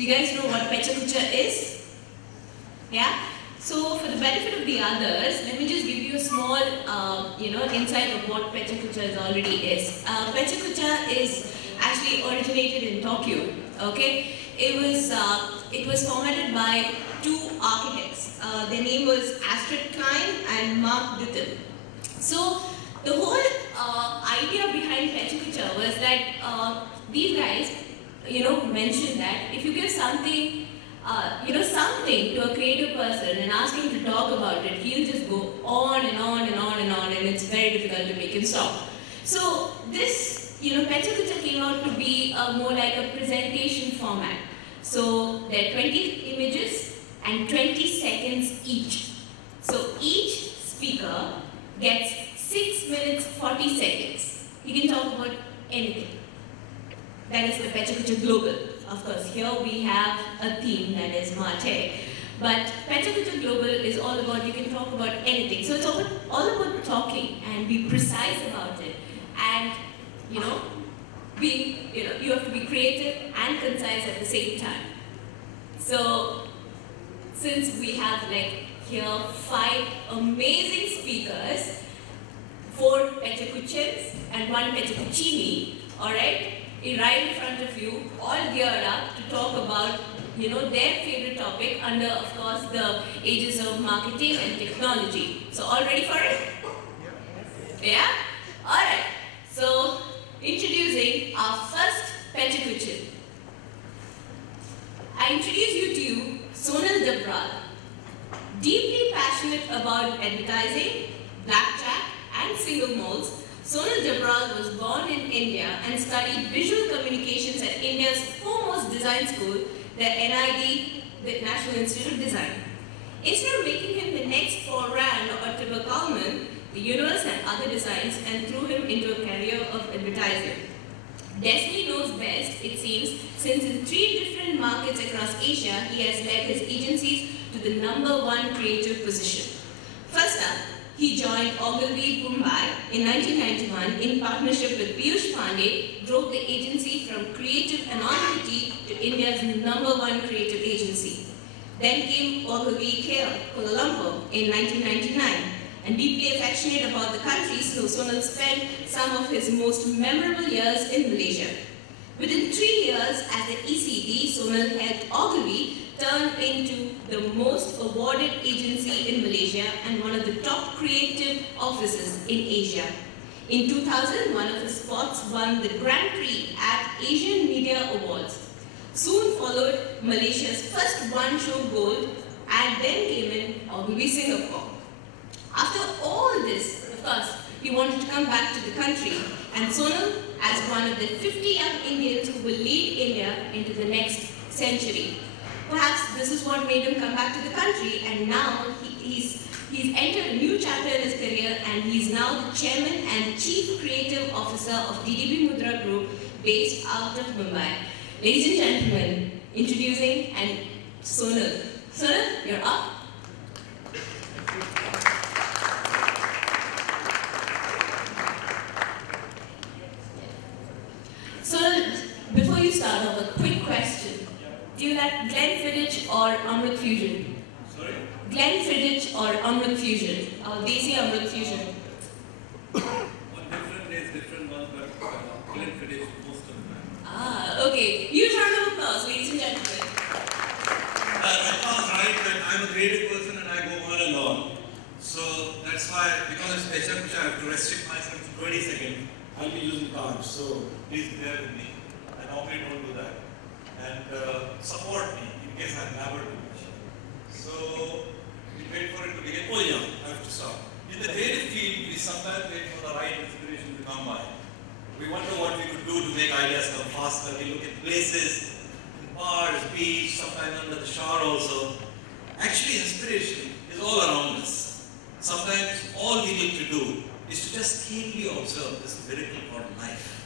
So you guys know what PechaKucha is? Yeah? So for the benefit of the others, let me just give you a small insight of what PechaKucha already is. PechaKucha is actually originated in Tokyo. Okay? It was formatted by two architects. Their name was Astrid Klein and Mark Dittel. So the whole idea behind PechaKucha was that these guys, mentioned that if you give something, something to a creative person and ask him to talk about it, he'll just go on and on and on and on, and it's very difficult to make him stop. So this, PechaKucha came out to be more like a presentation format. So there are 20 images and 20 seconds each. So each speaker gets 6 minutes 40 seconds. He can talk about anything. That is the PechaKucha Global. Of course, here we have a theme that is MarTech. But PechaKucha Global is all about, you can talk about anything. So it's all about talking and be precise about it. And, you have to be creative and concise at the same time. So, since we have here 5 amazing speakers, 4 PechaKuchans and 1 PechaKuchini, alright? Right in front of you, all geared up to talk about, their favorite topic under, of course, the aegis of marketing and technology. So, all ready for it? Yeah? Alright. So, introducing our first PechaKuchan. I introduce you to Sonal Dabral. Deeply passionate about advertising, blackjack, and single malls, Sonal Dabral was born in India and studied visual communications at India's foremost design school, the NID, the National Institute of Design. Instead of making him the next Paul Rand or Tibber Kalman, the universe had other designs and threw him into a career of advertising. Destiny knows best, it seems, since in 3 different markets across Asia, he has led his agencies to the #1 creative position. First up, he joined Ogilvy Mumbai in 1991 in partnership with Piyush Pandey, drove the agency from creative anonymity to India's #1 creative agency. Then came Ogilvy Kuala Lumpur in 1999. And deeply affectionate about the country, so Sonal spent some of his most memorable years in Malaysia. Within 3 years as the ECD, Sonal helped Ogilvy turn into the most awarded agency in Malaysia and one of the top creative offices in Asia. In 2000, one of his spots won the Grand Prix at Asian Media Awards. Soon followed Malaysia's first one-show gold, and then came in Ogilvy Singapore. After all this, of course, he wanted to come back to the country, and Sonal, as one of the 50 young Indians who will lead India into the next century. Perhaps this is what made him come back to the country, and now he's entered a new chapter in his career, and he's now the chairman and chief creative officer of DDB Mudra Group, based out of Mumbai. Ladies and gentlemen, introducing Sonal. Sonal, you're up. Sonal, before you start off, a quick question. Do you like Glenfiddich or Amrit Fusion? Sorry? Glenfiddich or Amrit Fusion? Or Desi Amrit Fusion? On different days, different ones, but Glenfiddich most of the time. Ah, okay. Huge round of applause, ladies and gentlemen. Sounds right, but I'm a creative person and I go all alone. So that's why, because it's PechaKucha, I have to restrict myself to 20 seconds. I'll be using cards, so please bear with me. I normally don't do that. And support me in case I blabber too much. So we wait for it to begin. Oh yeah, I have to stop. In the creative field, we sometimes wait for the right inspiration to come by. We wonder what we could do to make ideas come faster. We look at places, in bars, beach, sometimes under the shower also. Actually, inspiration is all around us. Sometimes all we need to do is to just keenly observe this miracle called life.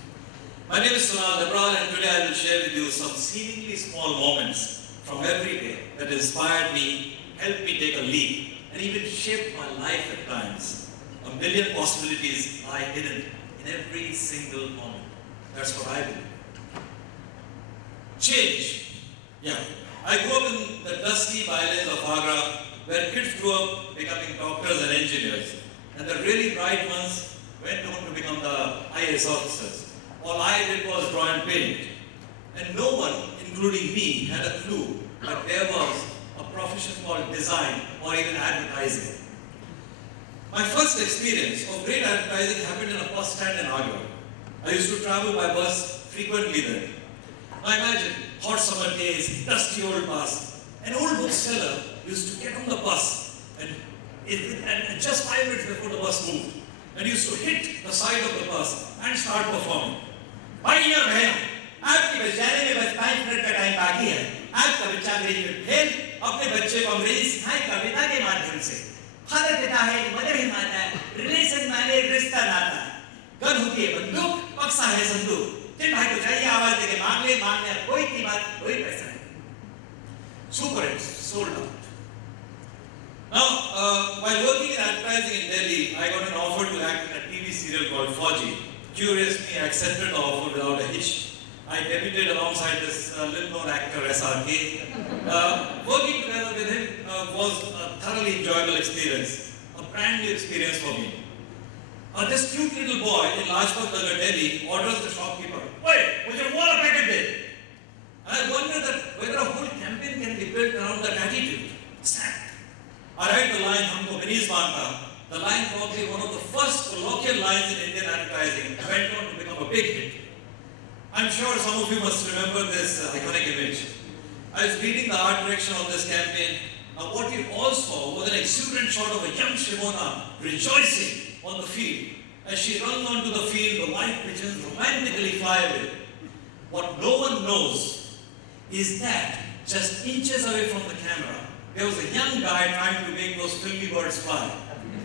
My name is Sonal Dabral, and today I will share with you some seemingly small moments from every day that inspired me, helped me take a leap, and even shaped my life at times. A million possibilities lie hidden in every single moment. That's what I believe. Change. Yeah. I grew up in the dusty bylanes of Agra, where kids grew up becoming doctors and engineers. And the really bright ones went on to become the IAS officers. All I did was draw and paint. And no one, including me, had a clue that there was a profession called design or even advertising. My first experience of great advertising happened in a bus stand in Agra. I used to travel by bus frequently then. Now imagine, hot summer days, dusty old bus. An old bookseller used to get on the bus and just 5 minutes before the bus moved, and used to hit the side of the bus and start performing. भाइयों और बहनों, आपके बजाने में बस 5 minute का time बाकी है। आपका बच्चा अंग्रेजी में फेल, अपने बच्चे को अंग्रेजी सिखाएं कविता के माध्यम से। फादर पिता है, मदर ही माता है, रिलेशन माने रिश्ता नाता है। गन होती है बंदूक, बक्सा है संदूक। जिन भाई को चाहिए आवाज देके मांग ले, मांगने अब कोई कीमत, कोई पैसा नहीं। Super hits, sold out. Now, while working in advertising in Delhi, I got an offer to act in a TV serial called Fauji. Curiously, I accepted the offer without a hitch. I debuted alongside this little-known actor, SRK. Working together with him was a thoroughly enjoyable experience, a brand new experience for me. This cute little boy in Lajpat Nagar, Delhi, orders the shopkeeper, "Wait, mujhe water packet de." And I wonder that whether a whole campaign can be built around that attitude. Snap. I write the line, "Humko Beniz Banta." The line, probably one of the first colloquial lines in Indian advertising, went on to become a big hit. I'm sure some of you must remember this iconic image. I was reading the art direction of this campaign. What we all saw was an exuberant shot of a young Shimona rejoicing on the field. As she runs onto the field, the white pigeons romantically fly away. What no one knows is that just inches away from the camera, there was a young guy trying to make those filmy birds fly.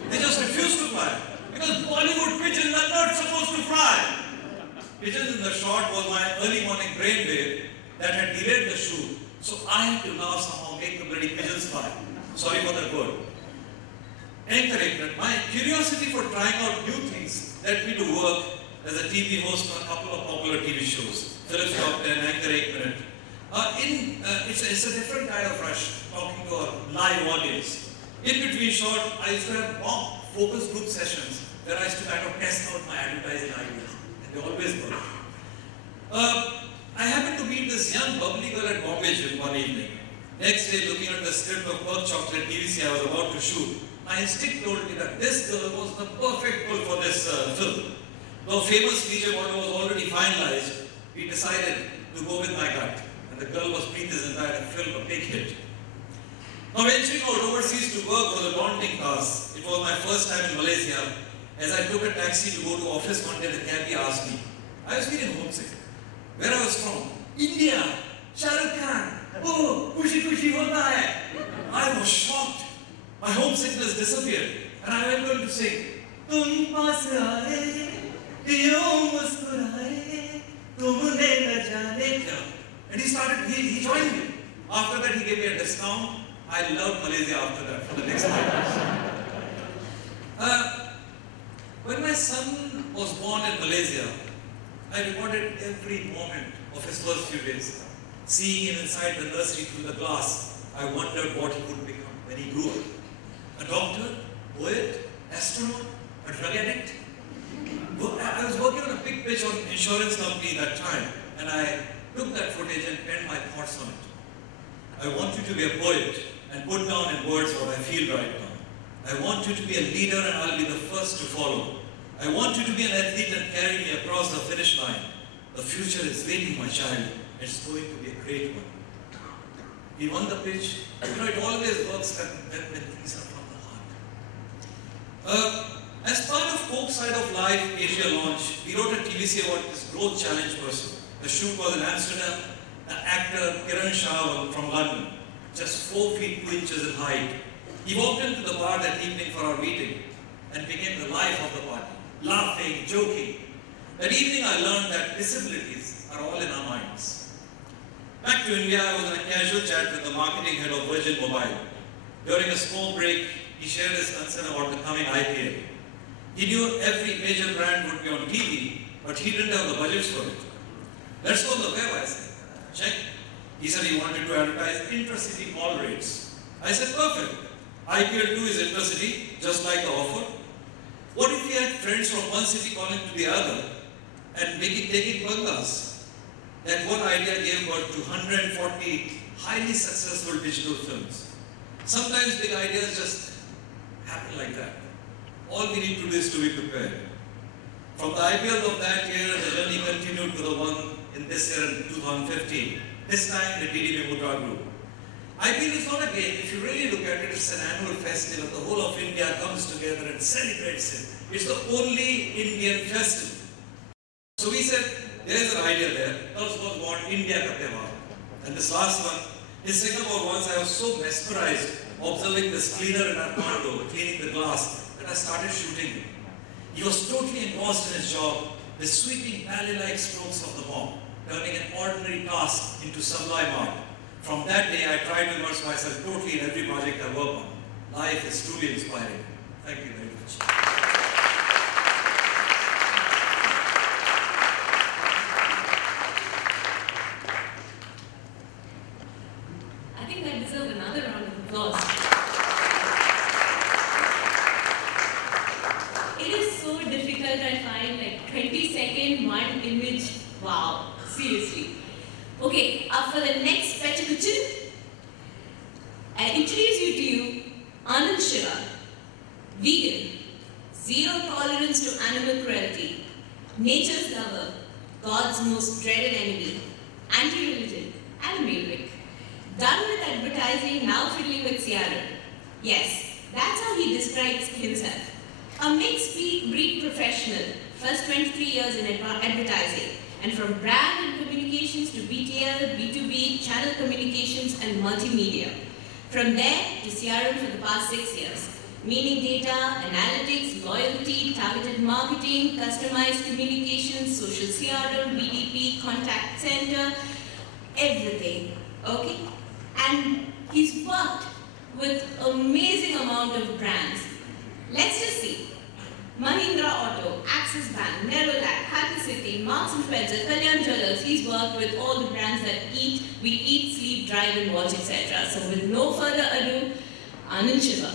They just refused to fly because Bollywood pigeons are not supposed to fly. Pigeons in the shot was my early morning brainwave that had delayed the shoot, so I had to now somehow make the bloody pigeons fly. Sorry for that word. Encouragement. My curiosity for trying out new things led me to work as a TV host on a couple of popular TV shows. Philip's Top 10, Anchor 8 Minute. It's a different kind of rush, talking to a live audience. In between shot, I used to have mock focus group sessions where I used to kind of test out my advertising ideas, and they always work. I happened to meet this young bubbly girl at Bombay Gym one evening. Next day, looking at the script of Perk Chocolate TVC I was about to shoot, my instinct told me that this girl was the perfect girl for this film. Though famous feature model was already finalized, we decided to go with my gut, and the girl was Preet Zinta, film a big hit. Now, venturing out overseas to work was a daunting task. It was my first time in Malaysia. As I took a taxi to go to office one day, the cabbie asked me, I was feeling homesick. Where I was from? India. Shah Rukh Khan. Oh, kushi kushi hota hai. I was shocked. My homesickness disappeared, and I went on to sing, "Tum paas aaye, yo muskuraye, tumne na jaane kya." And he joined me. After that, he gave me a discount. I loved Malaysia after that, for the next 5 years. When my son was born in Malaysia, I recorded every moment of his first few days. Seeing him inside the nursery through the glass, I wondered what he would become when he grew up. A doctor, poet, astronaut, a drug addict. I was working on a big pitch on insurance company that time, and I took that footage and penned my thoughts on it. I want you to be a poet and put down in words what I feel right now. I want you to be a leader and I'll be the first to follow. I want you to be an athlete and carry me across the finish line. The future is waiting, my child. It's going to be a great one. We won the pitch. It always works when things are from the heart. As part of Coke Side of Life Asia launch, we wrote a TVC about this growth challenge person. The shoot was in Amsterdam. The actor Kiran Shah from London, just 4 feet 2 inches in height. He walked into the bar that evening for our meeting and became the life of the party, laughing, joking. That evening I learned that disabilities are all in our minds. Back to India, I was in a casual chat with the marketing head of Virgin Mobile. During a small break, he shared his concern about the coming IPL. He knew every major brand would be on TV, but he didn't have the budgets for it. Let's go on the web, I said. Check. He said he wanted to advertise intercity call rates. I said, perfect. IPL 2 is intercity, just like the offer. What if he had friends from one city calling to the other and taking banglas? That one idea gave birth to 140 highly successful digital films. Sometimes big ideas just happen like that. All we need to do is to be prepared. From the IPL of that year, the journey continued to the one in this year in 2015. This time, the TDP Mudra group. IPL is not a game. If you really look at it, it's an annual festival. The whole of India comes together and celebrates it. It's the only Indian festival. So we said, there's an idea there. That was born India Ka Tehwar. And this last one, in Singapore once I was so mesmerized observing this cleaner in our condo, cleaning the glass, that I started shooting him. He was totally engrossed in his job, with sweeping ballet-like strokes of the mop, turning an ordinary task into sublime art. From that day, I tried to immerse myself totally in every project I work on. Life is truly inspiring. Thank you very much. I think I deserve another round of applause. It is so difficult, I find, like 20-second, one image. Wow, seriously. Okay, up for the next PechaKucha, I introduce you to Anand Siva, vegan, zero tolerance to animal cruelty, nature's lover, God's most dreaded enemy, anti-religion, and a maverick. Done with advertising, now fiddling with CRM. Yes, that's how he describes himself. A mixed breed professional, first 23 years in advertising, and from brand and communications to BTL, B2B, channel communications, and multimedia. From there to CRM for the past 6 years, meaning data, analytics, loyalty, targeted marketing, customized communications, social CRM, BDP, contact center, everything, okay? And he's worked with amazing amount of brands. Let's just see. Mahindra Auto, Axis Bank, Nerolac, Happy City, Marks & Spencer, Kalyan Jewellers. He's worked with all the brands that we eat, sleep, drive and watch, etc. So with no further ado, Anand Siva.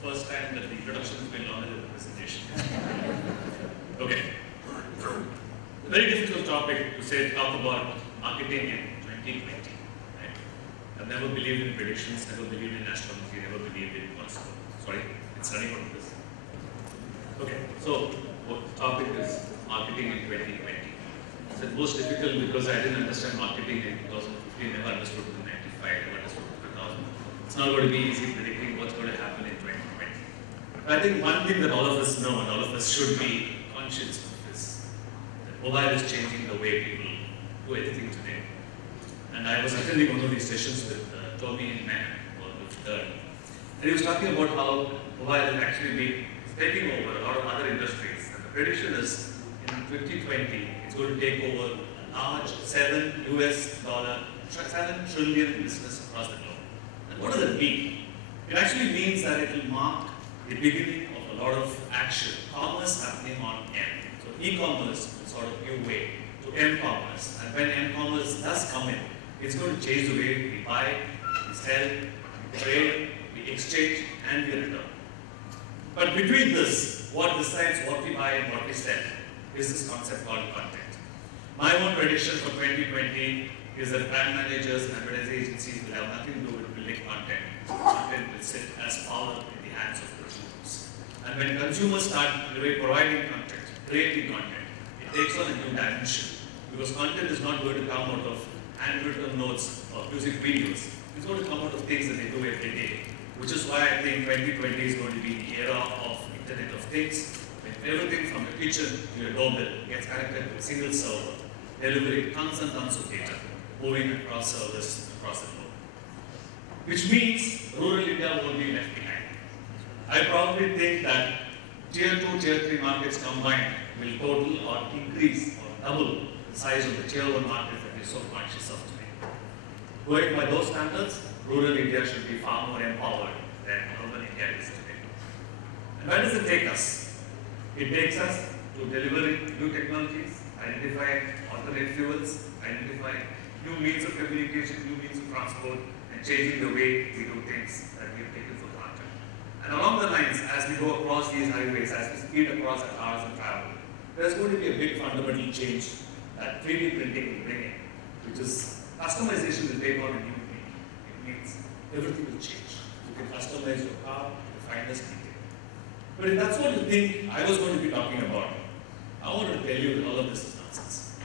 First time that the introduction has been longer than the presentation. Okay. Very difficult topic to talk about marketing in 2020. I've never believed in predictions, never believed in astrology, never believed in sorry, it's running out of this. Okay, so what the topic is marketing in 2020. It's the most difficult because I didn't understand marketing in 2015, never understood it in 95, never understood it in 2000. It's not going to be easy predicting what's going to happen in 2020. But I think one thing that all of us know and all of us should be conscious of is that mobile is changing the way people do anything today. And I was attending one of these sessions with Toby and Man, or the third. And he was talking about how mobile has actually been taking over a lot of other industries. And the prediction is in 2020, it's going to take over a large $7 trillion business across the globe. And what does it mean? It actually means that it will mark the beginning of a lot of action, commerce happening on M. So e-commerce is sort of new way to M-commerce. And when M-commerce does come in, it's going to change the way we buy, we sell, we trade, we exchange, and we return. But between this, what decides what we buy and what we sell is this concept called content. My own prediction for 2020 is that brand managers and advertising agencies will have nothing to do with building content. Content will sit as power in the hands of consumers. And when consumers start providing content, creating content, it takes on a new dimension. Because content is not going to come out of handwritten notes or music videos. It's going to come out of things that they do every day. Which is why I think 2020 is going to be the era of Internet of Things, when everything from your kitchen to your doorbell gets connected to a single server, delivering tons and tons of data, moving across servers across the globe. Which means rural India won't be left behind. I probably think that Tier 2, Tier 3 markets combined will total or increase or double the size of the Tier 1 markets that we're so conscious of today. Going by those standards, rural India should be far more empowered than urban India is today. And where does it take us? It takes us to delivering new technologies, identifying alternate fuels, identifying new means of communication, new means of transport, and changing the way we do things that we have taken for granted. And along the lines, as we go across these highways, as we speed across our cars and travel, there's going to be a big fundamental change that 3D printing will bring in, which is customization will take on a new meaning. It means everything will change. You can customize your car to the finest detail. But if that's what you think I was going to be talking about, I want to tell you that all of this is nonsense.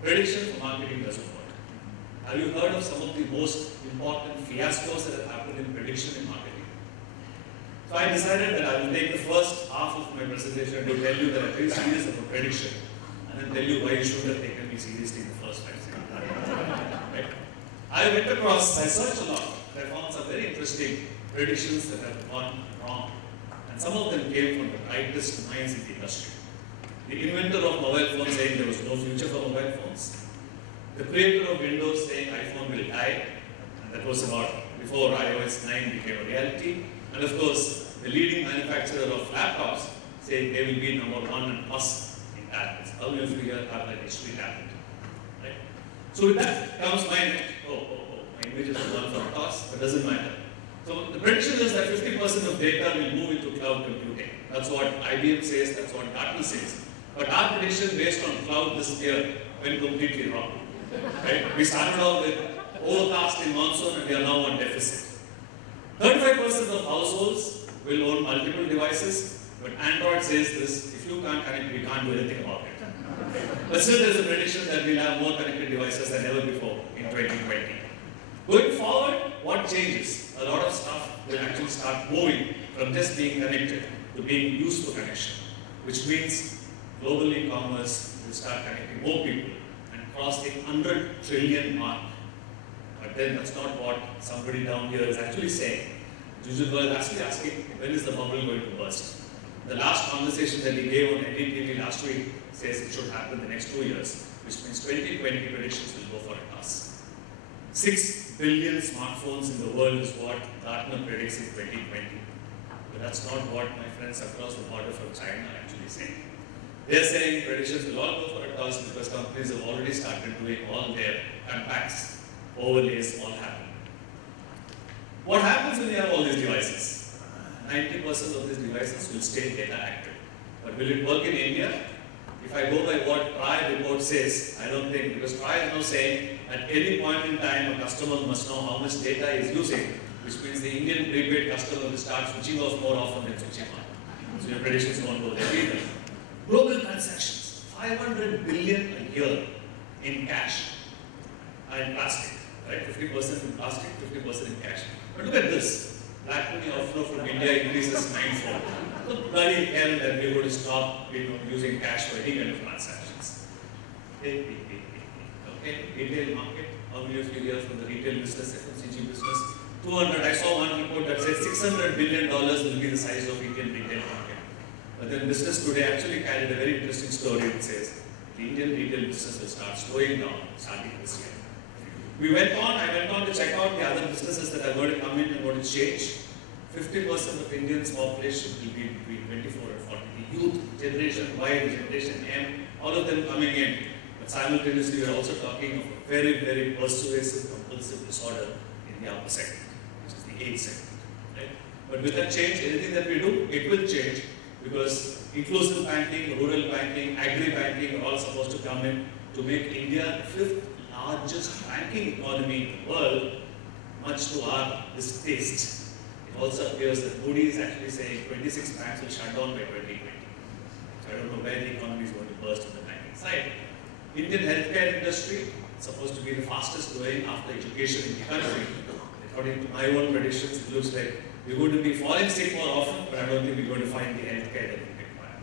Prediction for marketing doesn't work. Have you heard of some of the most important fiascos that have happened in prediction in marketing? So I decided that I will take the first half of my presentation to tell you that I'm very serious about prediction, and then tell you why you shouldn't have taken me seriously in the first place. Right? I went across, I searched a lot, I found some very interesting predictions that have gone wrong. And some of them came from the brightest minds in the industry. The inventor of mobile phones saying there was no future for mobile phones. The creator of Windows saying iPhone will die, and that was about before iOS 9 became a reality. And of course, the leading manufacturer of laptops saying they will be #1 and plus in tablets. How many of you here have an HP tablet? Right? So with that comes my my image is one for a toss, but doesn't matter. So the prediction is that 50% of data will move into cloud computing. That's what IBM says, that's what Gartner says. But our prediction based on cloud this year went completely wrong. Right? We started off with overcast in monsoon and we are now on deficit. 35% of households will own multiple devices, but Android says this, if you can't connect, we can't do anything about it. But still there is a prediction that we'll have more connected devices than ever before in 2020. Going forward, what changes? A lot of stuff will actually start moving from just being connected to being used for connection, which means global e-commerce will start connecting more people and cross the 100 trillion mark. But then that's not what somebody down here is actually saying. Jujubal is actually asking, when is the bubble going to burst? The last conversation that he gave on NDTV last week says it should happen the next 2 years, which means 2020 predictions will go for a toss. 6 billion smartphones in the world is what Gartner predicts in 2020. But that's not what my friends across the border from China are actually saying. They're saying predictions will all go for a toss because companies have already started doing all their compacts, overlays, all happen. What happens when you have all these devices? 90% of these devices will stay data active. But will it work in India? If I go by what TRAI report says, I don't think, because TRAI is now saying at any point in time a customer must know how much data he is using, which means the Indian prepaid customer will start switching off more often than switching on. So your predictions won't go there either. Global transactions, 500 billion a year in cash and plastic, right? 50% in plastic, 50% in cash. But look at this. Black money outflow from India increases 9-fold. So bloody hell that we're going to stop using cash for any kind of transactions. Okay, retail market. How many of you here from the retail business, FMCG business? 200. I saw one report that says $600 billion will be the size of Indian retail market. But then Business Today actually carried a very interesting story that says the Indian retail business will start slowing down starting this year. I went on to check out the other businesses that are going to come in and going to change. 50% of Indians' population will be between 24 and 40. The youth, generation Y, generation M, all of them coming in. But simultaneously, we are also talking of a very, very persuasive, compulsive disorder in the upper segment, which is the age segment. Right? But will that change? Anything that we do, it will change because inclusive banking, rural banking, agri-banking are all supposed to come in to make India the 5th largest banking economy in the world, much to our distaste. It also appears that Moody is actually saying 26 banks will shut down by 2020. So I don't know where the economy is going to burst on the banking side. Indian healthcare industry is supposed to be the fastest growing after education in the country. According to my own predictions, it looks like we're going to be falling sick more often, but I don't think we're going to find the healthcare that we require.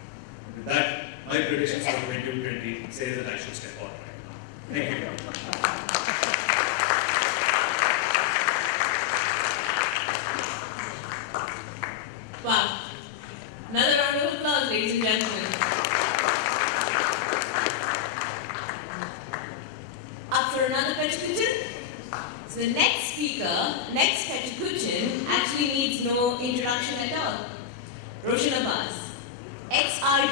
With that, my predictions for 2020 say that I should step out right now. Thank you. Wow. Another round of applause, ladies and gentlemen. Up for another PechaKucha? So the next speaker, next PechaKuchan, actually needs no introduction at all. Roshan Abbas, ex-RU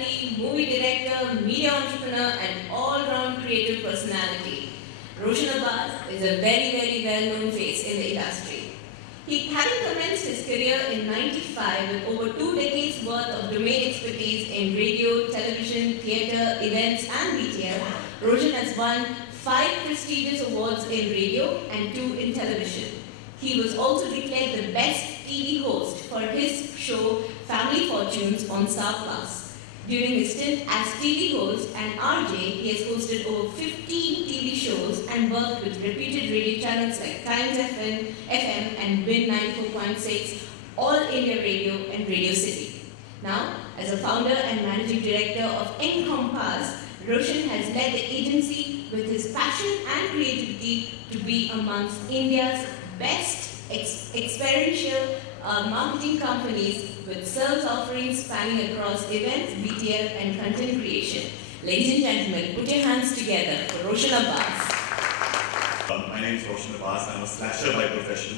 personality, movie director, media entrepreneur, and all-round creative personality. Roshan Abbas is a very, very well-known face in the industry. Having commenced his career in '95 with over 2 decades worth of domain expertise in radio, television, theatre, events, and BTL, Roshan has won 5 prestigious awards in radio and 2 in television. He was also declared the best TV host for his show Family Fortunes on Star Plus. During his stint as TV host and RJ, he has hosted over 15 TV shows and worked with reputed radio channels like Times FM and Win 94.6, All India Radio and Radio City. Now, as a founder and managing director of Encompass, Roshan has led the agency with his passion and creativity to be amongst India's best experiential marketing companies with service offerings spanning across events, BTL, and content creation. Ladies and gentlemen, put your hands together for Roshan Abbas. My name is Roshan Abbas. I'm a slasher by profession.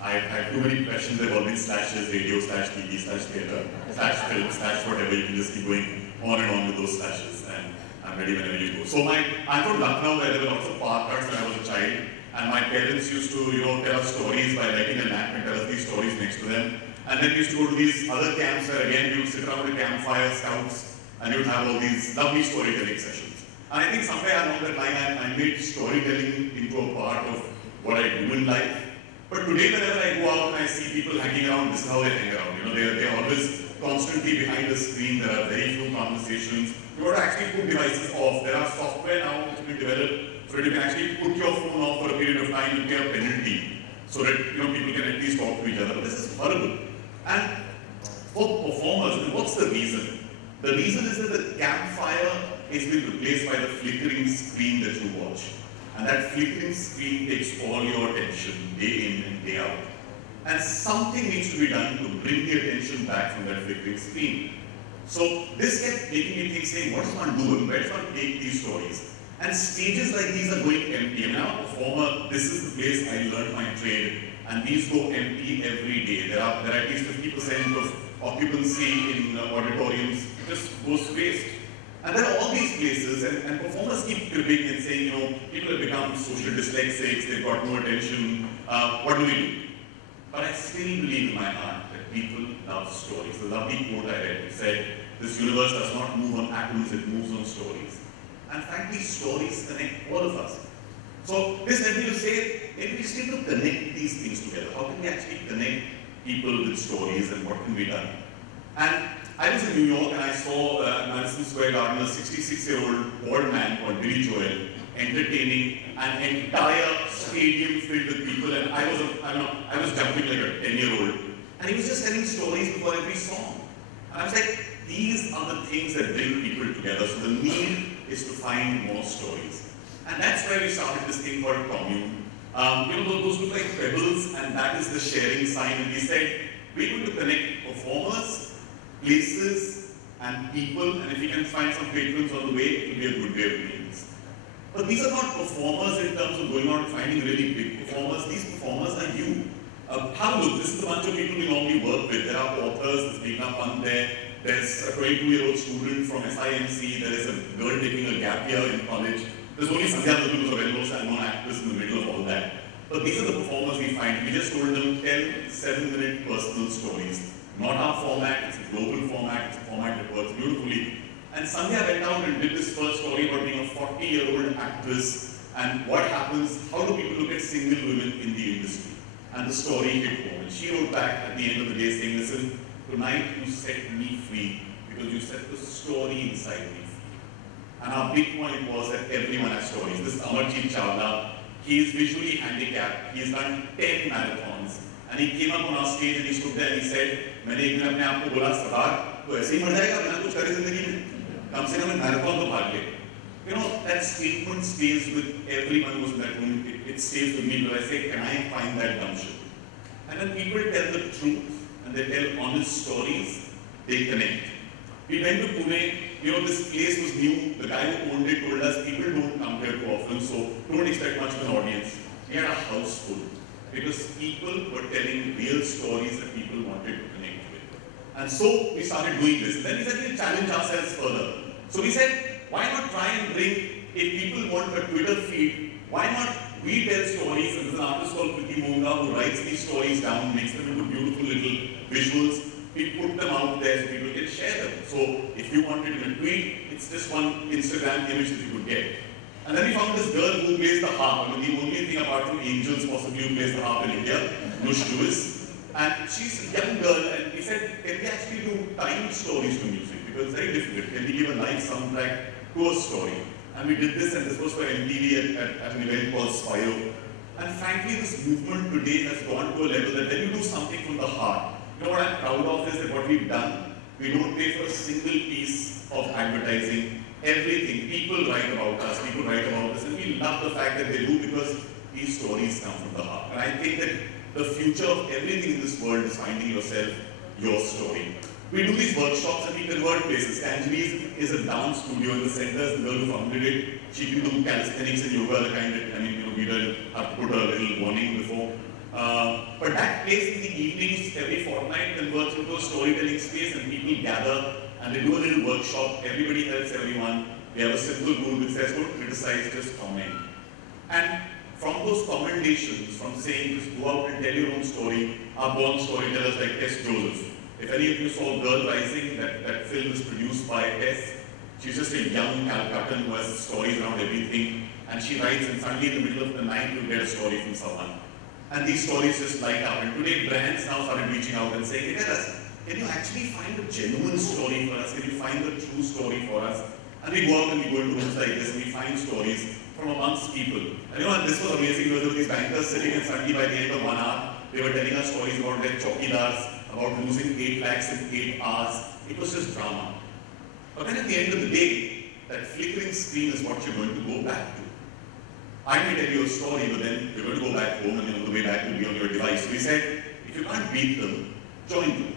I've had too many professions. They've all been slashes, radio, slash TV, slash theatre, slash film, slash whatever. You can just keep going on and on with those slashes. And I'm ready whenever you go. So I'm from Lucknow, where there were lots of park cards when I was a child. And my parents used to, tell us stories by lighting a lamp and tell us these stories next to them. And then we used to go to these other camps where again we would sit around a campfire, scouts, and you would have all these lovely storytelling sessions. And I think somewhere along that line I made storytelling into a part of what I do in life. But today whenever I go out and I see people hanging around, this is how they hang around. They're always constantly behind the screen. There are very few conversations. You want to actually put devices off. There are software now which has been developed so that you can actually put your phone off for a period of time and pay a penalty so that people can at least talk to each other. But this is horrible. And for performers, what's the reason? The reason is that the campfire is being replaced by the flickering screen that you watch. And that flickering screen takes all your attention day in and day out. And something needs to be done to bring the attention back from that flickering screen. So this kept making me think, saying, what does one do? Where does one take these stories? And stages like these are going empty. I'm a performer, this is the place I learned my trade. And these go empty every day. There are at least 50% of occupancy in auditoriums just goes to waste. And there are all these places, and performers keep cribbing and saying, people have become social dyslexics, they've got no attention, what do we do? But I still believe in my heart that people love stories. The lovely quote I read said, this universe does not move on atoms, it moves on stories. And frankly, stories connect all of us. So this led me to say, maybe we still need to connect these things together. How can we actually connect people with stories and what can be done? And I was in New York and I saw Madison Square Garden, a 66-year-old old man called Billy Joel entertaining an entire stadium filled with people, and I was jumping like a 10-year-old. And he was just telling stories before every song. And I was like, these are the things that bring people together. So the need is to find more stories. And that's where we started this thing called Commune. Those look like pebbles, and that is the sharing sign. And we said, we're going to connect performers, places, and people, and if we can find some patrons on the way, it will be a good way of doing this. But these are not performers in terms of going out and finding really big performers. These performers are you. Have a look, this is the bunch of people we normally work with. There are authors, there's Meghna Pant there, there's a 22-year-old student from SIMC, there is a girl taking a gap year in college. There's only Sandhya Dubey, who's a well-known actress in the middle of all that. But these are the performers we find. We just told them 10 7-minute personal stories. Not our format, it's a global format, it's a format that works beautifully. And Sandhya went out and did this first story about being a 40-year-old actress and what happens, how do people look at single women in the industry? And the story hit home. And she wrote back at the end of the day saying, listen, tonight you set me free because you set the story inside me free. And our big point was that everyone has stories. This Amarjeet Chawla, he is visually handicapped. He has done 10 marathons. And he came up on our stage and he stood there and he said, मैंने एक दिन अपने आप को बोला सरदार तो ऐसे ही मर जाएगा बिना कुछ करे जिंदगी में कम से कम मैराथन तो भाग ले. That statement stays with everyone who's in that room. It stays with me, but I say, can I find that gumption? And when people tell the truth and they tell honest stories, they connect. We went to Pune. This place was new. The guy who owned it told us people don't come here too often, so don't expect much of an audience. We had a house full because people were telling real stories that people wanted to connect with. And so we started doing this. And then we said we'll challenge ourselves further. So we said, why not try and bring, if people want a Twitter feed, why not we tell stories? And there's an artist called Mudra who writes these stories down, makes them into beautiful little visuals. We put them out there so people can share them. So if you want it in a tweet, it's just one Instagram image that you could get. And then we found this girl who plays the harp. I mean, the only thing apart from angels possibly who plays the harp in India, Nush Lewis. And she's a young girl, and we said, can we actually do timed stories to music? Because it's very difficult. Can we give a live soundtrack to a story? And we did this, and this was for MTV at an event called Spio. And frankly, this movement today has gone to a level that when you do something from the heart, you know what I'm proud of is that what we've done, we don't pay for a single piece of advertising. Everything, people write about us, and we love the fact that they do because these stories come from the heart. And I think that the future of everything in this world is finding yourself, your story. We do these workshops and we convert places. Anjali is a dance studio in the center, the girl who founded it. She can do calisthenics and yoga, the kind that, we did have to put a little warning before. But that place in the evenings, every fortnight, converts into a storytelling space and people gather and they do a little workshop. Everybody helps everyone. We have a simple rule which says, don't criticize, just comment. And from those commendations, from saying, just go out and tell your own story, are born storytellers like Tess Joseph. If any of you saw Girl Rising, that film is produced by Tess. She's just a young Calcuttan who has stories around everything. And she writes, and suddenly in the middle of the night, you'll get a story from someone. And these stories just light up. And today, brands now started reaching out and saying, hey, tell us, can you actually find a genuine story for us? Can you find a true story for us? And we go out and we go into rooms like this and we find stories from amongst people. And this was amazing. There were these bankers sitting and suddenly by the end of 1 hour, they were telling us stories about their chowkidars, about losing 8 lakhs in 8 hours. It was just drama. But then at the end of the day, that flickering screen is what you're going to go back to. I may tell you a story, but then you're going to go back home and the way back will be on your device. So we said, if you can't beat them, join them.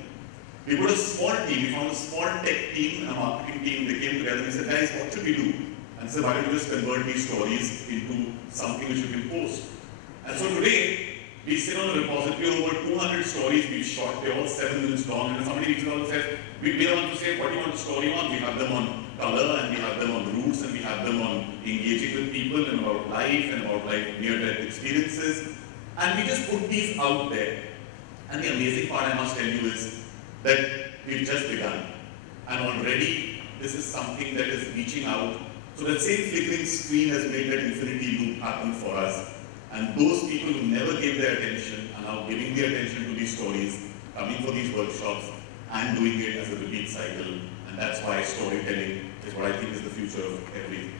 We put a small team, we found a small tech team and a marketing team. They came together and we said, guys, what should we do? And said, why don't you just convert these stories into something which you can post? And so today, we sit on a repository of over 200 stories we've shot. They're all 7 minutes long. And somebody reaches out and says, we want to say, what do you want the story on? We have them on color, and we have them on roots, and we have them on engaging with people, and about life, and about near-death experiences. And we just put these out there. And the amazing part, I must tell you, is that we've just begun. And already, this is something that is reaching out. So that same flickering screen has made that infinity loop happen for us. And those people who never gave their attention are now giving their attention to these stories, coming for these workshops, and doing it as a repeat cycle. And that's why storytelling is what I think is the future of everything.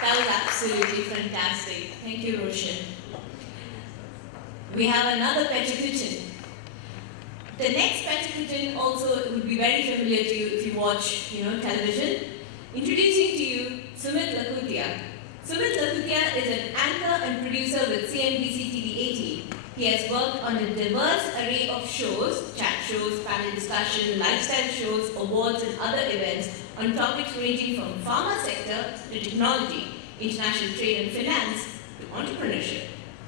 That was absolutely fantastic. Thank you, Roshan. We have another PechaKucha. The next PechaKucha also would be very familiar to you if you watch, television. Introducing to you Sumiit Lakhutia. Sumiit Lakhutia is an anchor and producer with CNBC TV 18. He has worked on a diverse array of shows, chat shows, panel discussion, lifestyle shows, awards and other events on topics ranging from pharma sector to technology, international trade and finance to entrepreneurship.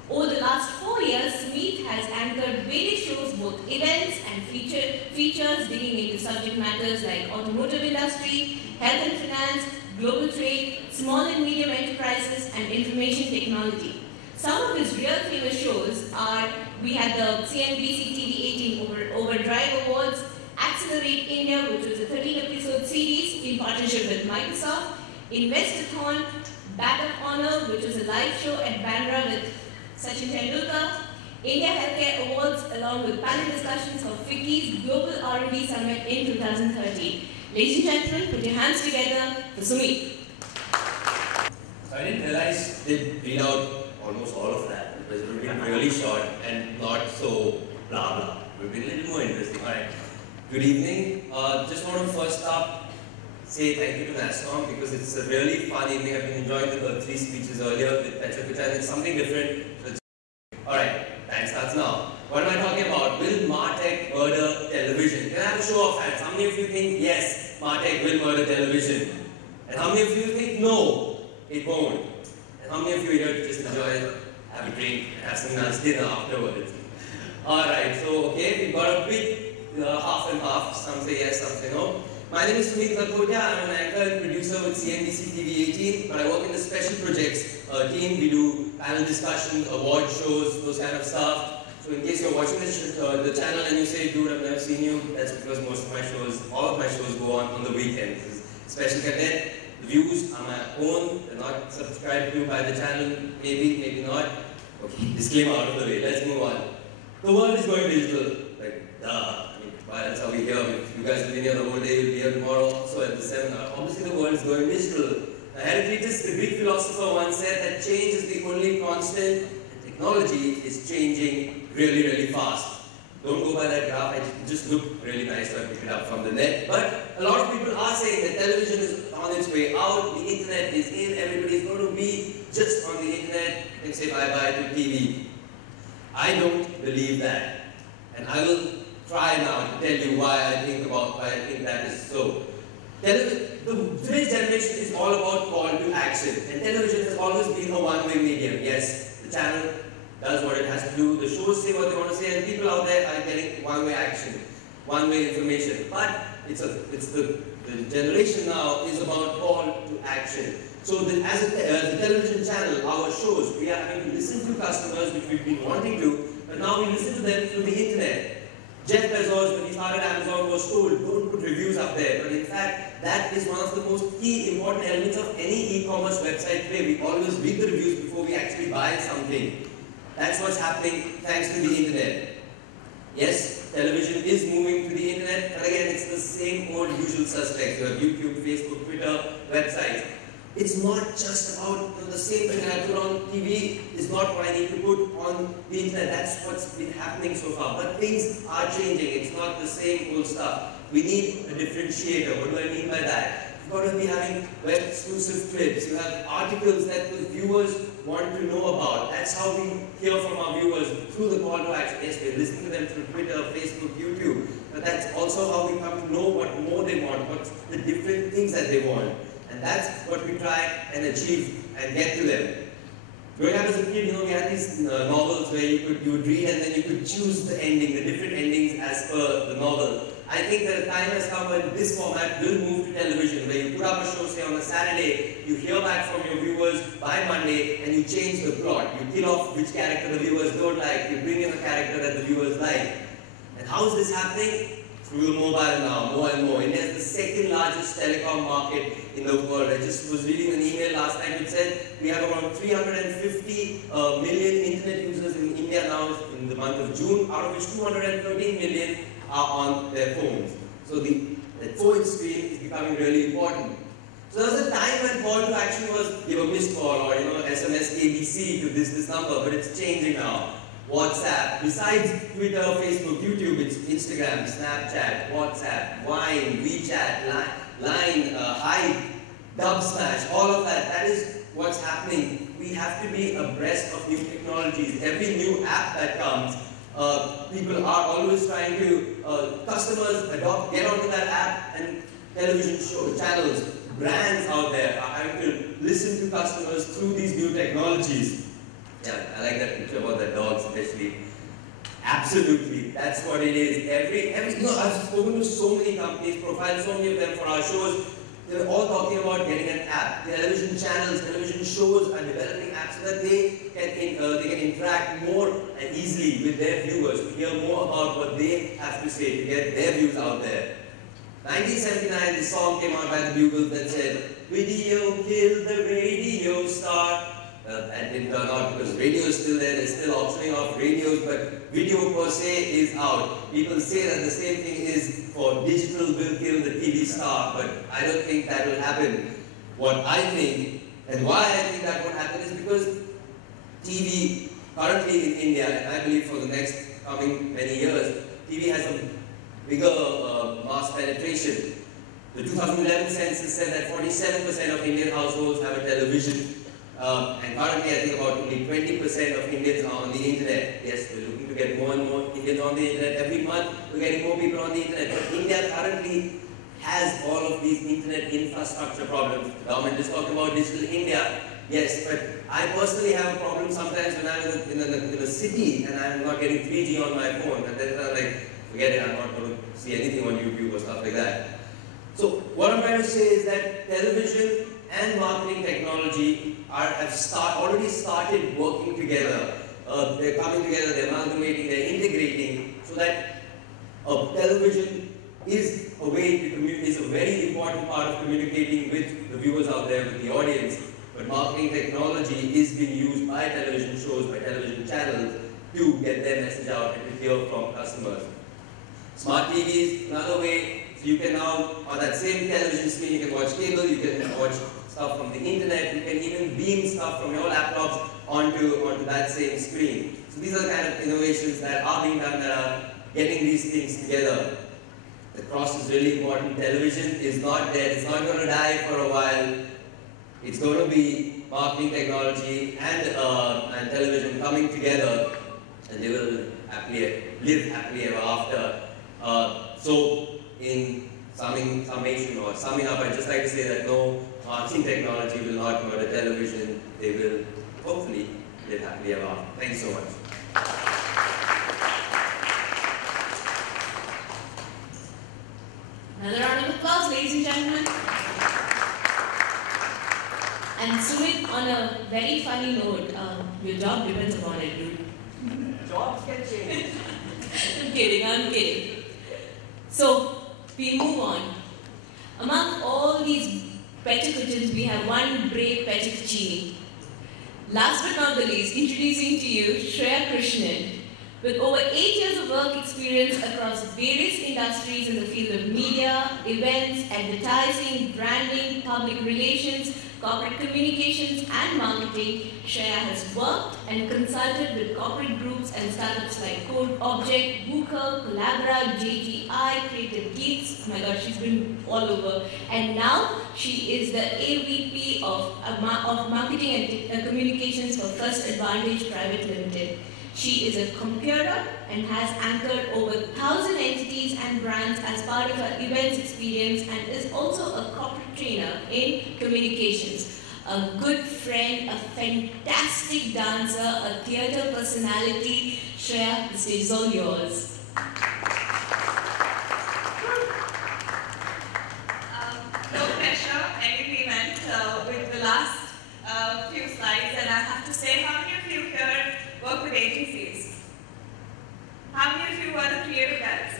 Over the last 4 years, Sumiit has anchored various shows, both events and features digging into subject matters like automotive industry, health and finance, global trade, small and medium enterprises, and information technology. Some of his real famous shows are, we had the CNBC TV 18 Overdrive Awards, Accelerate India, which was a 13-episode series in partnership with Microsoft, Investathon, Bat of Honor, which was a live show at Bandra with Sachin Tendulkar, India Healthcare Awards, along with panel discussions for FICCI's Global R&D Summit in 2013. Ladies and gentlemen, put your hands together for Sumiit. So I didn't realize they'd read out almost all of that. It was really short and not so blah blah. It would be a little more interesting. Alright. Good evening. Just want to first up say thank you to NASSCOM because it's a really fun evening. I've been enjoying the 3 speeches earlier with PechaKucha and it's something different. Alright, time starts now. What am I talking about? Will MarTech murder television? Can I have a show of hands? How many of you think yes, MarTech will murder television? And how many of you think no, it won't? And How many of you are here to just enjoy it, have a drink, have some nice dinner afterwards? Alright, so okay, we've got a big half and half. Some say yes, some say no. My name is Sumiit. I'm an anchor and producer with CNBC TV 18, but I work in the special projects team. We do panel discussions, award shows, those kind of stuff. So in case you're watching the channel and you say, dude, I've never seen you, that's because most of my shows, all of my shows go on the weekends. Special content, the views are my own, they're not subscribed to by the channel, maybe, maybe not. Okay, disclaimer out of the way, let's move on. The world is going digital, like, duh. Why else are we here? If you guys have been here the whole day, you'll be here tomorrow also at the seminar. Obviously the world is going digital. Heraclitus, the Greek philosopher, once said that change is the only constant, and technology is changing really, really fast. Don't go by that graph, it just looked really nice, so I picked it up from the net. But a lot of people are saying that television is on its way out, the internet is in, everybody's going to be just on the internet and say bye-bye to TV. I don't believe that. And I will try now to tell you why I think that is so. Today's generation is all about call to action, and television has always been a one-way medium. Yes, the channel does what it has to do, the shows say what they want to say, and people out there are getting one-way action, one-way information. But the generation now is about call to action. So as the television channel, our shows, we are having to listen to customers, which we've been wanting to, but now we listen to them through the internet. Jeff Bezos, when he started Amazon, was told, don't put reviews up there. But in fact, that is one of the most key important elements of any e-commerce website today. We always read the reviews before we actually buy something. That's what's happening thanks to the internet. Yes, television is moving to the internet, but again, it's the same old usual suspects. You have YouTube, Facebook, Twitter, websites. It's not just about the same thing I put on TV is not what I need to put on the internet. That's what's been happening so far. But things are changing. It's not the same old stuff. We need a differentiator. What do I mean by that? You've got to be having web exclusive clips. You have articles that the viewers want to know about. That's how we hear from our viewers through the call to action. Yes, we're listening to them through Twitter, Facebook, YouTube. But that's also how we come to know what more they want, what's the different things that they want. And that's what we try and achieve and get to them. Growing up as a kid, we had these novels where you would read and then you could choose the ending, the different endings as per the novel. I think that the time has come when this format will move to television, where you put up a show, say on a Saturday, you hear back from your viewers by Monday, and you change the plot. You kill off which character the viewers don't like, you bring in a character that the viewers like. And how is this happening? Through the mobile now, more and more. India is the second largest telecom market in the world. I just was reading an email last night which said we have around 350 million internet users in India now in the month of June, out of which 213 million are on their phones. So the phone screen is becoming really important. So there was a time when call to action was give a missed call or SMS ABC to this number, but it's changing now. WhatsApp, besides Twitter, Facebook, YouTube, it's Instagram, Snapchat, WhatsApp, Vine, WeChat, Line, Hype, Dubsmash, all of that. That is what's happening. We have to be abreast of new technologies. Every new app that comes, people are always trying to, customers get onto that app, and television channels, brands out there are having to listen to customers through these new technologies. Yeah, I like that picture about the dogs especially. Absolutely, that's what it is. I've spoken to so many companies, profiled so many of them for our shows. They're all talking about getting an app. Television channels, television shows are developing apps so that they can interact more and easily with their viewers, to hear more about what they have to say, to get their views out there. 1979, this song came out by the Bugles that said, "Video killed the radio star." That didn't turn out because radio is still there, they're still auctioning off radios, but video per se is out. People say that the same thing is for digital will kill the TV star, but I don't think that will happen. What I think, and why I think that won't happen, is because TV currently in India, and I believe for the next coming many years, TV has a bigger mass penetration. The 2011 census said that 47% of Indian households have a television. And currently, I think about only 20% of Indians are on the internet. Yes, we're looking to get more and more Indians on the internet. Every month, we're getting more people on the internet. But India currently has all of these internet infrastructure problems. The government is talking about Digital India. Yes, but I personally have a problem sometimes when I'm in a city and I'm not getting 3G on my phone, and then I'm like, forget it, I'm not going to see anything on YouTube or stuff like that. So what I'm trying to say is that television and marketing technology have already started working together. They're coming together, they're amalgamating, they're integrating, so that television is a way to communicate, is a very important part of communicating with the viewers out there, with the audience. But marketing technology is being used by television shows, by television channels, to get their message out and to hear from customers. Smart TVs, another way, so you can now, on that same television screen, you can watch cable, you can watch stuff from the internet, you can even beam stuff from your laptops onto that same screen. So these are the kind of innovations that are being done that are getting these things together. The cross is really important. Television is not dead, it's not going to die for a while. It's going to be marketing technology and television coming together, and they will live happily ever after. So, in summation or summing up, I'd just like to say that no, marketing technology will not murder television. They will hopefully live happily ever after. Thanks so much. Another round of applause, ladies and gentlemen. And Sumiit, on a very funny note, your job depends upon it, dude. Jobs can change. I'm kidding. So, we move on. Among all these PechaKuchans, we have one brave PechaKuchini. Last but not the least, introducing to you Shreya Krishnan. With over 8 years of work experience across various industries in the field of media, events, advertising, branding, public relations, corporate communications, and marketing, Shreya has worked and consulted with corporate groups and startups like Code Object, Booker, Collabra, JGI, Creative Geeks. Oh my god, she's been all over. And now she is the AVP of Marketing and Communications for First Advantage Private Limited. She is a computer and has anchored over 1,000 entities and brands as part of her events experience, and is also a corporate trainer in communications. A good friend, a fantastic dancer, a theatre personality. Shreya, the stage is all yours. No pressure, anything meant with the last few slides, and I have to say, how many of you here work with agencies? How many of you are the creative guys?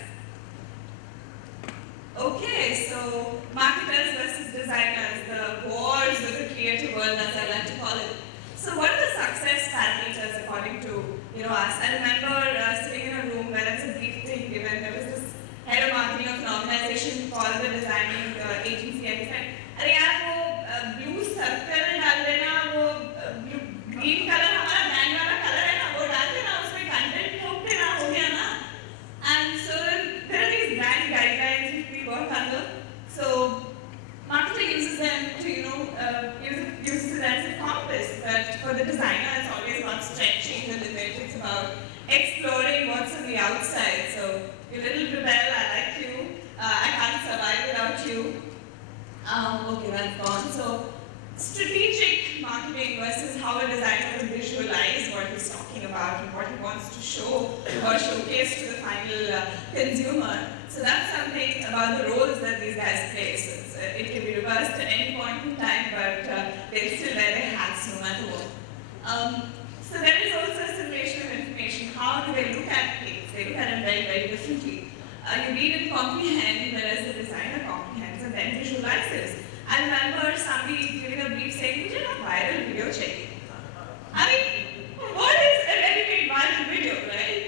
Okay, so marketers versus designers, the wars of the creative world, as I like to call it. So what are the success parameters according to us? I remember sitting in a room where there was a brief thing given. There was this head of marketing of an organization called the designing agency, and he said, "अरे यार वो blue circle डाल देना, वो green color हमारा brand वाला color है ना, वो डाल देना, उसमें content ठोक देना, हो गया ना." And so there are these brand guidelines which we work under. So marketing uses them to uses it as a compass. But for the designer, it's always about stretching the limit. It's about exploring what's on the outside. So you little rebel, I like you. I can't survive without you. Okay, that's gone. So strategic marketing versus how a designer will visualize what he's talking about and what he wants to show or showcase to the final consumer. So that's something about the roles that these guys play. So it can be reversed at any point in time, but they still wear their hats no matter what. So there is also a simulation of information. How do they look at things? They look at them very, very differently. You read and comprehend, whereas the designer comprehends and then visualizes. I remember somebody giving a brief saying, "We did a viral video checking." I mean, what is a ready-made viral video, right?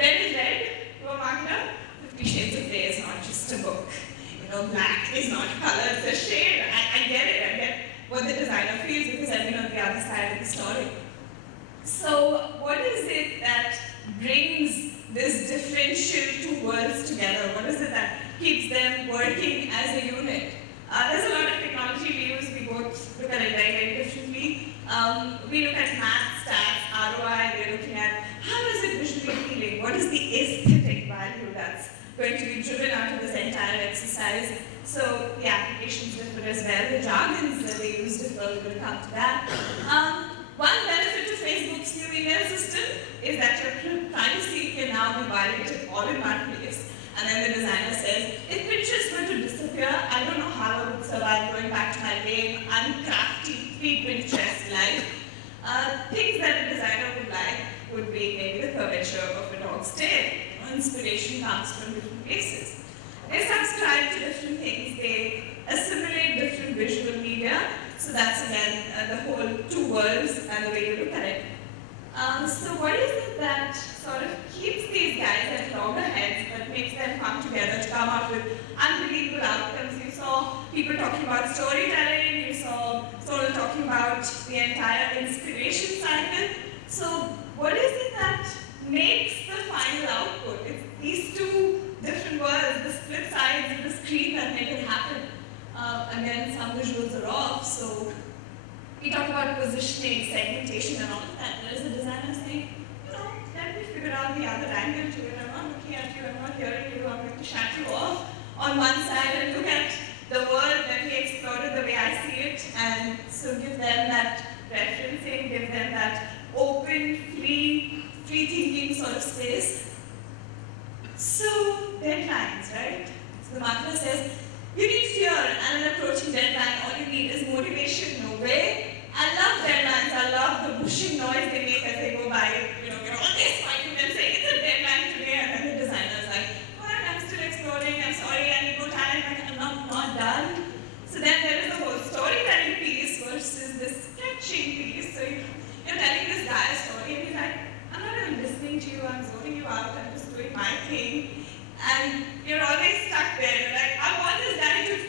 Red is red to a marketer. 50 Shades of Grey is not just a book. Black is not color, it's a shade. I get it. I get what the designer feels because I've been on the other side of the story. So what is it that brings this differential two worlds together? What is it that keeps them working as a unit? There's a lot of technology we use. We both look at it very, very differently. We look at math, stats, ROI. We're looking at how is it visually appealing? What is the aesthetic value that's going to be driven out of this entire exercise. So the applications differ as well. The jargons that they use differ. We'll come to that. One benefit of Facebook's new email system is that your privacy can now be violated all in one place. And then the designer says, if Pinterest were to disappear, I don't know how I would survive going back to my lame, uncrafty, pre-Pinterest life. Things that a designer would like would be maybe the curvature of a dog's tail. Inspiration comes from different places. They subscribe to different things. They assimilate different visual media. So that's again the whole two worlds and the way you look at it. So what is it that sort of keeps these guys at loggerheads but makes them come together to come up with unbelievable outcomes? You saw people talking about storytelling, you saw Sonal talking about the entire inspiration cycle. So what is it that makes the final output? It's these two different worlds, the split sides of the screen that make it happen. Again, some visuals are off, so we talk about positioning, segmentation, and all of that. There is a designer saying, let me figure out the other angle to it. I'm not looking at you, I'm not hearing you, I'm going to shut you off on one side and look at the world that we explored the way I see it, and so give them that referencing, give them that open, free thinking sort of space. So, deadlines, right? So the marketer says, you need fear and an approaching deadline. All you need is motivation. No way. I love deadlines. I love the whooshing noise they make as they go by. You're always fighting them saying it's a deadline today, and then the designer's like, well, I'm still exploring. I'm sorry, I need more time. I'm not done. So then there is the whole storytelling piece versus the sketching piece. So you're telling this guy a story, and he's like, I'm not even listening to you. I'm zoning you out. I'm just doing my thing. And you're always stuck there. You're like, I want this guy to,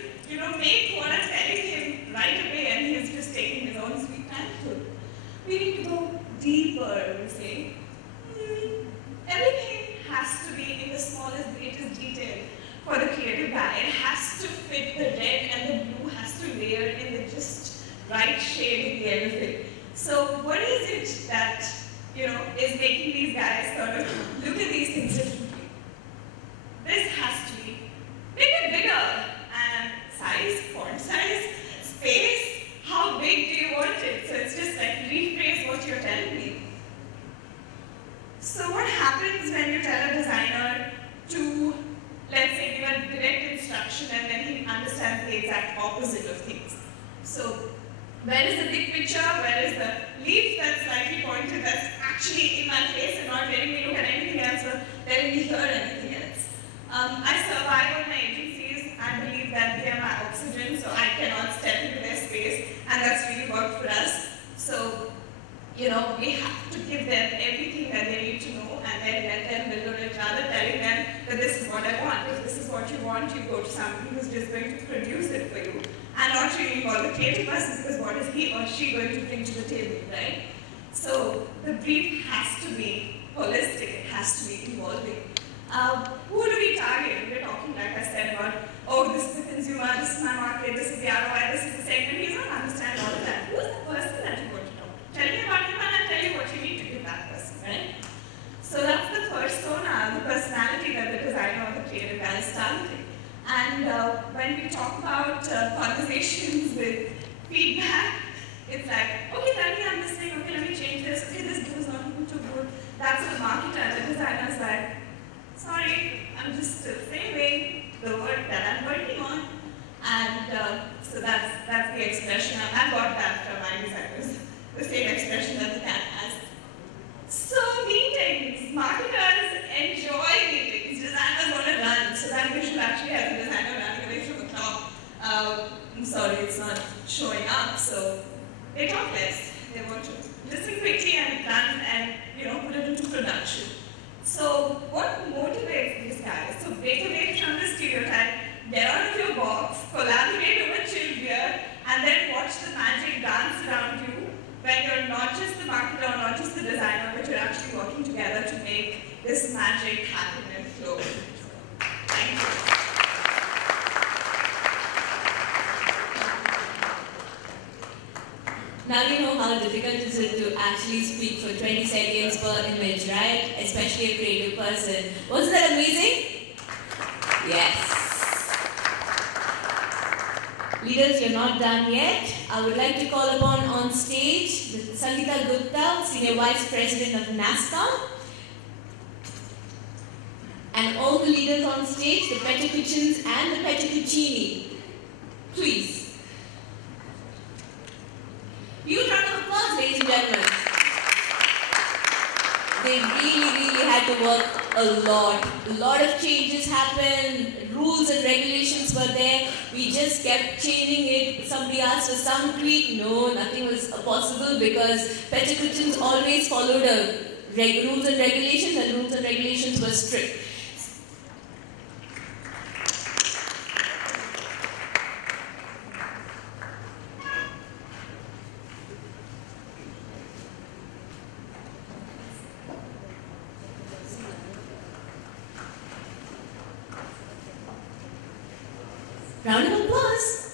make what I'm telling him right away, and he's just taking his own sweet time. So we need to go deeper, we say. Everything has to be in the smallest, greatest detail for the creative guy. It has to fit the red, and the blue has to layer in the just right shade at the end of it. So what is it that, is making these guys sort of look at these things differently? This has to be bigger, and size, font size, space, how big do you want it? So it's just like rephrase what you're telling me. So what happens when you tell a designer to, let's say, give a direct instruction and then he understands the exact opposite of things? So where is the big picture? Where is the leaf that's slightly pointed that's actually in my face and not letting me look at anything else or letting me hear anything else? I survive on my agencies. I believe that they are my oxygen, so I cannot step into their space, and that's really worked for us. So, we have to give them everything that they need to know, and then let them build on it, rather telling them that this is what I want. If this is what you want, you go to somebody who's just going to produce it for you, and not really involve the creative person, because what is he or she going to bring to the table, right? So, the brief has to be holistic, it has to be evolving. Who do we target? We're talking, like I said, about, this is the consumer, this is my market, this is the ROI, this is the segment. He's not understand all of that. Who's the person that you want to talk to? Tell me about him and I'll tell you what you need to give that person, right? So that's the persona, the personality that the designer or the creative guy is targeting. And when we talk about conversations with feedback, it's like, okay, tell me I'm listening, okay, let me change this, okay, this goes on too good. That's the marketer, the designer's like, sorry, I'm just saving the work that I'm working on. And so that's the expression. I got that from my designers, the same expression that the cat has. So meetings, marketers enjoy meetings, designers want to run. So that visual actually has a designer running away from the clock. I'm sorry, it's not showing up. So they talk less. They want to listen quickly and run and put it into production. So what motivates these guys? So break away from the stereotype, get out of your box, collaborate over chill beer, and then watch the magic dance around you when you're not just the marketer or not just the designer, but you're actually working together to make this magic happen and flow. So, thank you. Now you know how difficult it is to actually speak for 20 seconds per image, right? Especially a creative person. Wasn't that amazing? Yes. Leaders, you're not done yet. I would like to call upon on stage Sangeeta Gupta, Senior Vice President of NASSCOM, and all the leaders on stage, the PechaKuchans and the PechaKuchini. Please. Huge round of applause, ladies and gentlemen. They really had to work a lot. A lot of changes happened, rules and regulations were there. We just kept changing it. Somebody asked for some tweak. No, nothing was possible because PechaKuchans always followed rules and regulations, and rules and regulations were strict. Round of applause.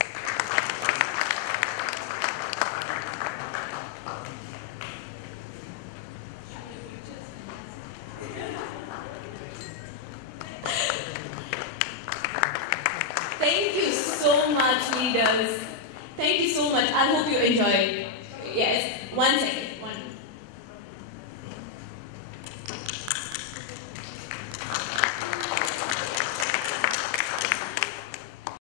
Thank you so much, leaders. Thank you so much. I hope you enjoyed. Yes, 1 second.